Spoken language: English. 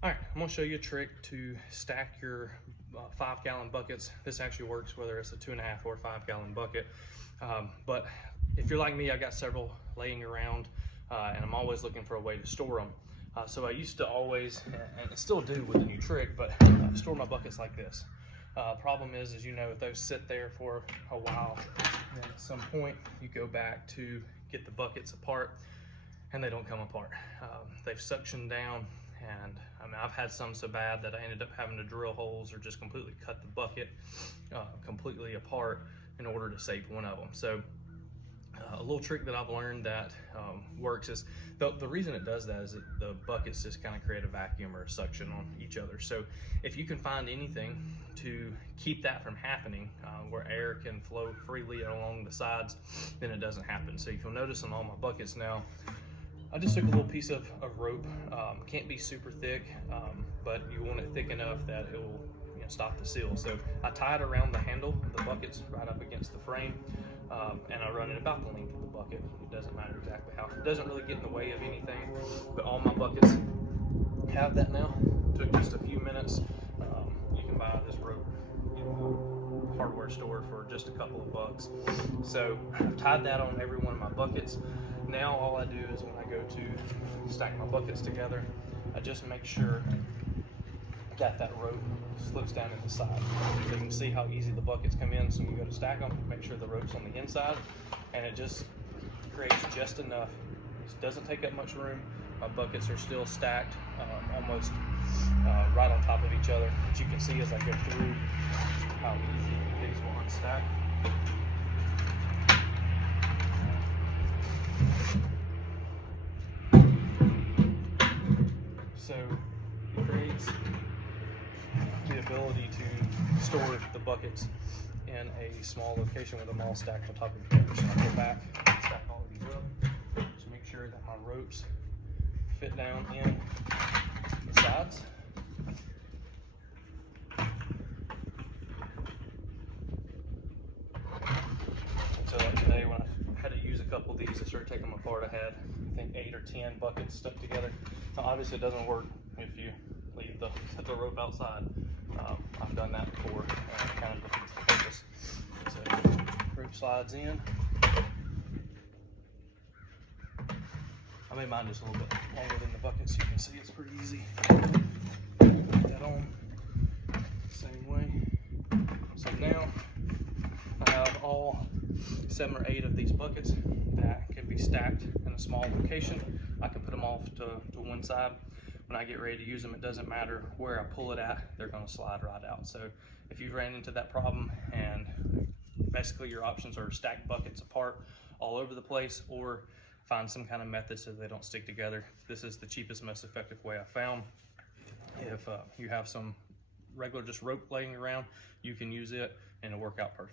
All right, I'm gonna show you a trick to stack your 5-gallon buckets. This actually works whether it's a 2.5 or 5-gallon bucket. But if you're like me, I got several laying around and I'm always looking for a way to store them. So I used to always, and I still do with the new trick, but store my buckets like this. Problem is, as you know, if those sit there for a while, then at some point you go back to get the buckets apart and they don't come apart. They've suctioned down, and I mean, I've had some so bad that I ended up having to drill holes or just completely cut the bucket completely apart in order to save one of them. So a little trick that I've learned that works is, the reason it does that is that the buckets just kind of create a vacuum or a suction on each other. So if you can find anything to keep that from happening, where air can flow freely along the sides, then it doesn't happen. So you'll notice on all my buckets now, I just took a little piece of rope. Can't be super thick, but you want it thick enough that it will stop the seal. So I tie it around the handle of the buckets right up against the frame, and I run it about the length of the bucket. It doesn't matter exactly how. It doesn't really get in the way of anything, but all my buckets have that now. Took just a few minutes. You can buy this rope hardware store for just a couple of bucks. So I've tied that on every one of my buckets. Now all I do is when I go to stack my buckets together, I just make sure that rope slips down in the side. So you can see how easy the buckets come in. So when you go to stack them, make sure the rope's on the inside, and it just creates just enough. It doesn't take up much room. My buckets are still stacked almost right on top of each other. But you can see as I go through how easy these will unstack. So it creates the ability to store the buckets in a small location with them all stacked on top of each other. So I'll go back and stack all of these up. Just make sure that my ropes fit down in the sides. So like today, when I had to use a couple of these, I started taking them apart. I had, I think, 8 or 10 buckets stuck together. Now, obviously it doesn't work if you leave the rope outside. I've done that before, and it kind of defeats the purpose. So rope slides in. I made mine just a little bit longer than the bucket, so you can see it's pretty easy. Put that on same way. So now I have all 7 or 8 of these buckets that can be stacked in a small location. I can put them off to one side. When I get ready to use them, it doesn't matter where I pull it at, they're going to slide right out. So if you've ran into that problem, and basically your options are stack buckets apart all over the place, or find some kind of method so they don't stick together, this is the cheapest, most effective way I found. If you have some regular just rope laying around, you can use it and it'll work out perfect.